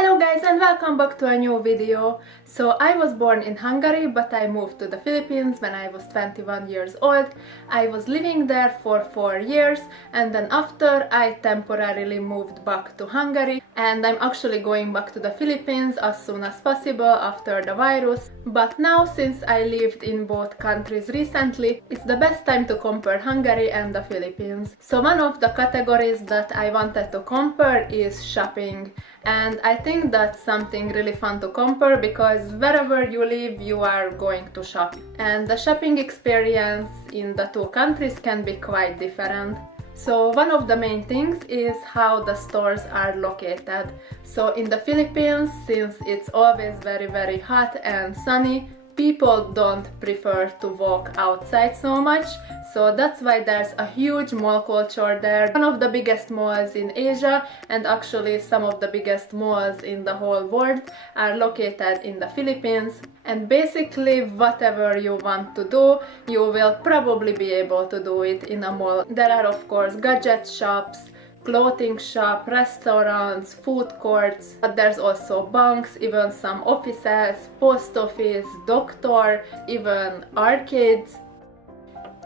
Hello guys and welcome back to a new video. So I was born in Hungary but I moved to the Philippines when I was 21 years old. I was living there for 4 years and then after I temporarily moved back to Hungary, and I'm actually going back to the Philippines as soon as possible after the virus. But now, since I lived in both countries recently, it's the best time to compare Hungary and the Philippines. So one of the categories that I wanted to compare is shopping. And I think that's something really fun to compare because wherever you live, you are going to shop. And the shopping experience in the two countries can be quite different. So one of the main things is how the stores are located. So in the Philippines, since it's always very hot and sunny, people don't prefer to walk outside so much. So that's why there's a huge mall culture there. One of the biggest malls in Asia and actually some of the biggest malls in the whole world are located in the Philippines. And basically whatever you want to do, you will probably be able to do it in a mall. There are of course gadget shops, clothing shop, restaurants, food courts, but there's also banks, even some offices, post office, doctor, even arcades.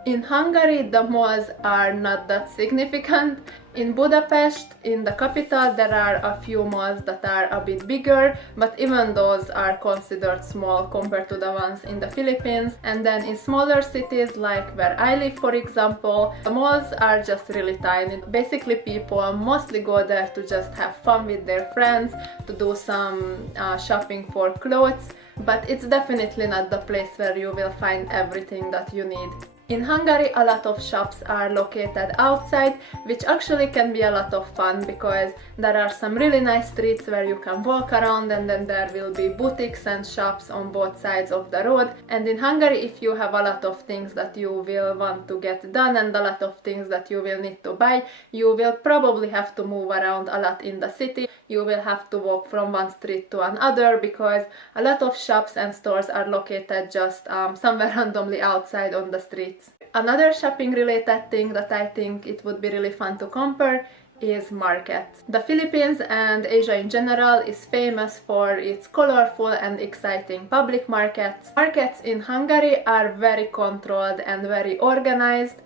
In Hungary, the malls are not that significant. In Budapest, in the capital, there are a few malls that are a bit bigger, but even those are considered small compared to the ones in the Philippines. And then in smaller cities, like where I live, for example, the malls are just really tiny. Basically, people mostly go there to just have fun with their friends, to do some shopping for clothes, but it's definitely not the place where you will find everything that you need. In Hungary, a lot of shops are located outside, which actually can be a lot of fun because there are some really nice streets where you can walk around, and then there will be boutiques and shops on both sides of the road. And in Hungary, if you have a lot of things that you will want to get done and a lot of things that you will need to buy, you will probably have to move around a lot in the city. You will have to walk from one street to another because a lot of shops and stores are located just somewhere randomly outside on the streets. Another shopping related thing that I think it would be really fun to compare is markets. The Philippines and Asia in general is famous for its colorful and exciting public markets. Markets in Hungary are very controlled and very organized.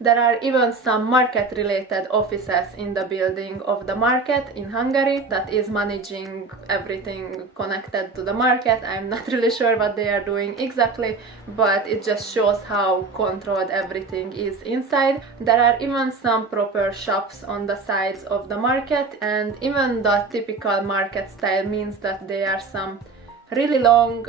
There are even some market-related offices in the building of the market in Hungary that is managing everything connected to the market. I'm not really sure what they are doing exactly, but it just shows how controlled everything is inside. There are even some proper shops on the sides of the market, and even the typical market style means that there are some really long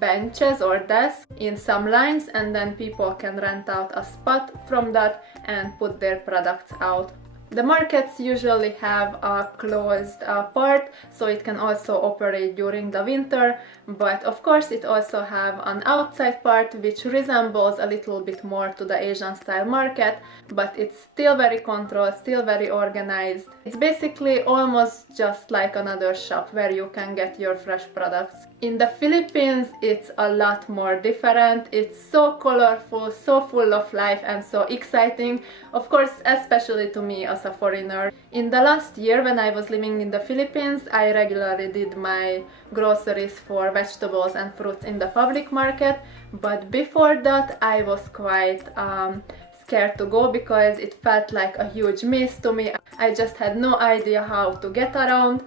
benches or desks in some lines, and then people can rent out a spot from that and put their products out. The markets usually have a closed part, so it can also operate during the winter, but of course it also have an outside part which resembles a little bit more to the Asian style market, but it's still very controlled, still very organized. It's basically almost just like another shop where you can get your fresh products. In the Philippines, it's a lot more different. It's so colorful, so full of life and so exciting, of course, especially to me as a foreigner. In the last year when I was living in the Philippines, I regularly did my groceries for vegetables and fruits in the public market, but before that I was quite scared to go because it felt like a huge mess to me. I just had no idea how to get around.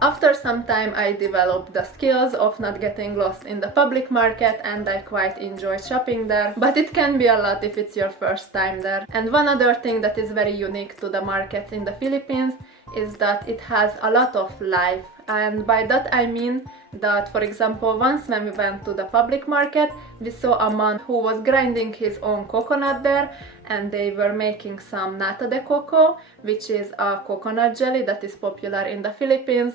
After some time I developed the skills of not getting lost in the public market, and I quite enjoy shopping there, but it can be a lot if it's your first time there. And one other thing that is very unique to the markets in the Philippines is that it has a lot of life, and by that I mean that, for example, once when we went to the public market, we saw a man who was grinding his own coconut there, and they were making some nata de coco, which is a coconut jelly that is popular in the Philippines.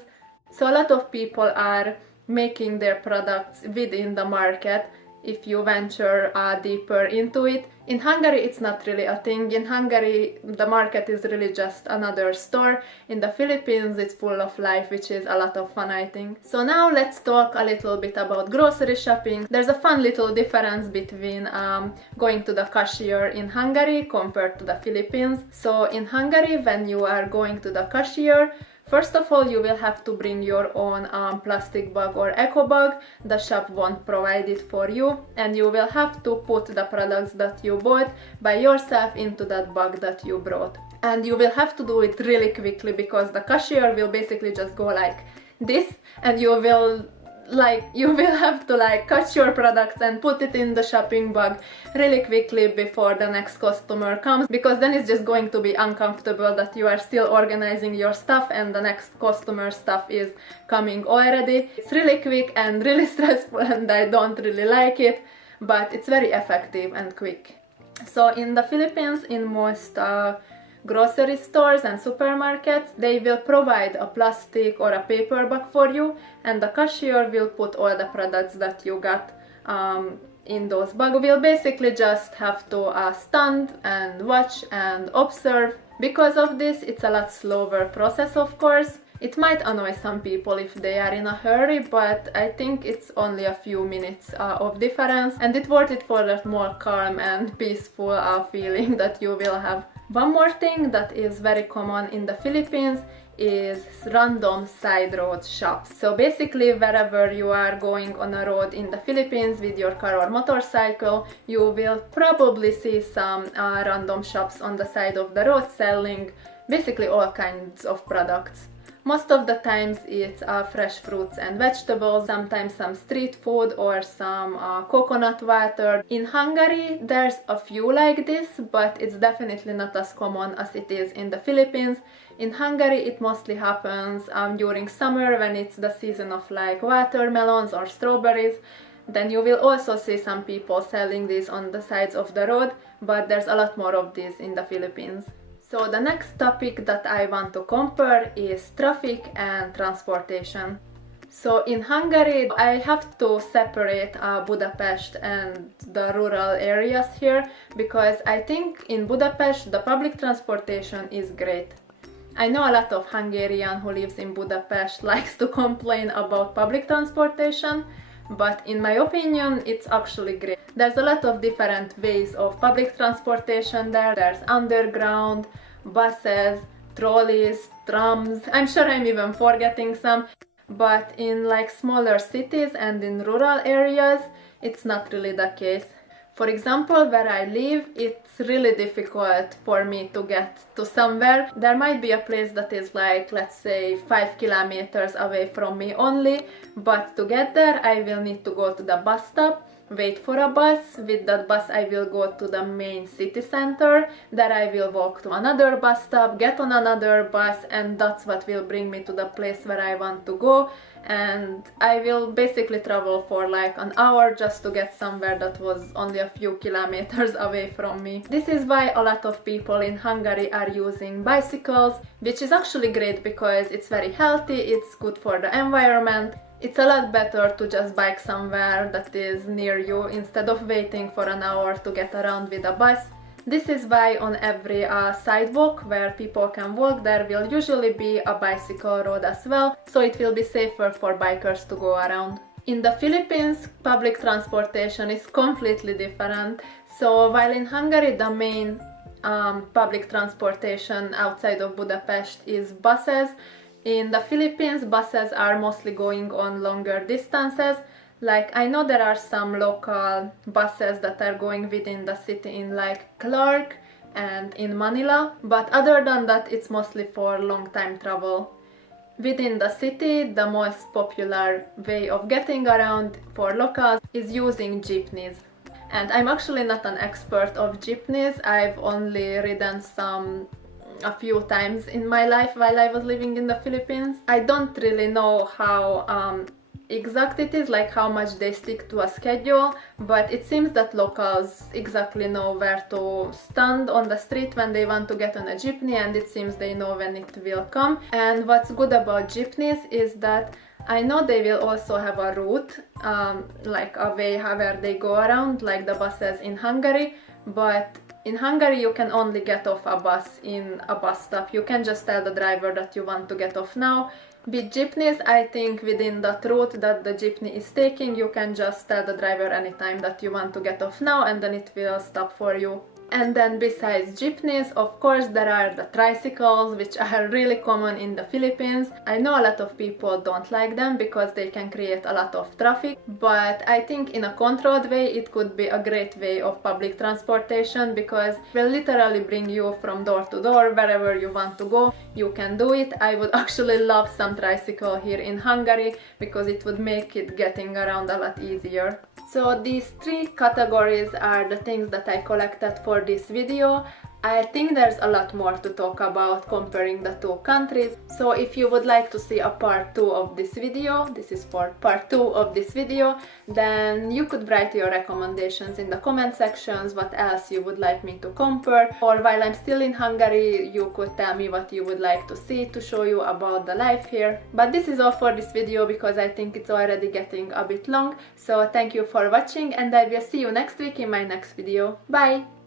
So a lot of people are making their products within the market if you venture deeper into it. In Hungary, it's not really a thing. In Hungary, the market is really just another store. In the Philippines, it's full of life, which is a lot of fun, I think. So now let's talk a little bit about grocery shopping. There's a fun little difference between going to the cashier in Hungary compared to the Philippines. So in Hungary, when you are going to the cashier, First of all, you will have to bring your own plastic bag or eco bag. The shop won't provide it for you, and you will have to put the products that you bought by yourself into that bag that you brought. And you will have to do it really quickly because the cashier will basically just go like this, and you will have to cut your products and put it in the shopping bag really quickly before the next customer comes, because then it's just going to be uncomfortable that you are still organizing your stuff and the next customer's stuff is coming already. It's really quick and really stressful, and I don't really like it, but it's very effective and quick. So in the Philippines, in most grocery stores and supermarkets, they will provide a plastic or a paper bag for you, and the cashier will put all the products that you got in those bags. We'll basically just have to stand and watch and observe. Because of this, it's a lot slower process, of course. It might annoy some people if they are in a hurry, but I think it's only a few minutes of difference, and it's worth it for that more calm and peaceful feeling that you will have. One more thing that is very common in the Philippines is random side road shops. So basically, wherever you are going on a road in the Philippines with your car or motorcycle, you will probably see some random shops on the side of the road selling basically all kinds of products. Most of the times it's fresh fruits and vegetables, sometimes some street food or some coconut water. In Hungary there's a few like this, but it's definitely not as common as it is in the Philippines. In Hungary it mostly happens during summer, when it's the season of watermelons or strawberries. Then you will also see some people selling these on the sides of the road, but there's a lot more of these in the Philippines. So the next topic that I want to compare is traffic and transportation. So in Hungary, I have to separate Budapest and the rural areas here, because I think in Budapest the public transportation is great. I know a lot of Hungarian who lives in Budapest likes to complain about public transportation, but in my opinion it's actually great. There's a lot of different ways of public transportation there. There's underground, buses, trolleys, trams. I'm sure I'm even forgetting some. But in smaller cities and in rural areas, it's not really the case. For example, where I live, it's really difficult for me to get to somewhere. There might be a place that is let's say 5 kilometers away from me only, but to get there I will need to go to the bus stop, wait for a bus. With that bus I will go to the main city center, there I will walk to another bus stop, get on another bus, and that's what will bring me to the place where I want to go. And I will basically travel for an hour just to get somewhere that was only a few kilometers away from me. This is why a lot of people in Hungary are using bicycles, which is actually great because it's very healthy, it's good for the environment. It's a lot better to just bike somewhere that is near you instead of waiting for an hour to get around with a bus. This is why on every sidewalk where people can walk, there will usually be a bicycle road as well, so it will be safer for bikers to go around. In the Philippines, public transportation is completely different. So while in Hungary the main public transportation outside of Budapest is buses, in the Philippines buses are mostly going on longer distances. I know there are some local buses that are going within the city in Clark and in Manila, but other than that it's mostly for long time travel. Within the city, the most popular way of getting around for locals is using jeepneys. And I'm actually not an expert of jeepneys, I've only ridden some a few times in my life while I was living in the Philippines. I don't really know how exact it is, how much they stick to a schedule, but it seems that locals exactly know where to stand on the street when they want to get on a jeepney, and it seems they know when it will come. And what's good about jeepneys is that I know they will also have a route, a way where they go around, like the buses in Hungary, but in Hungary you can only get off a bus in a bus stop. You can just tell the driver that you want to get off now. With jeepneys, I think within that route that the jeepney is taking, you can just tell the driver anytime that you want to get off now, and then it will stop for you. And then besides jeepneys, of course, there are the tricycles, which are really common in the Philippines. I know a lot of people don't like them because they can create a lot of traffic, but I think in a controlled way it could be a great way of public transportation, because it will literally bring you from door to door wherever you want to go. You can do it. I would actually love some tricycle here in Hungary because it would make it getting around a lot easier. So these three categories are the things that I collected for this video. I think there's a lot more to talk about comparing the two countries. So if you would like to see a part 2 of this video, this is for part 2 of this video, then you could write your recommendations in the comment sections, what else you would like me to compare. Or while I'm still in Hungary, you could tell me what you would like to see to show you about the life here. But this is all for this video because I think it's already getting a bit long. So thank you for watching, and I will see you next week in my next video. Bye!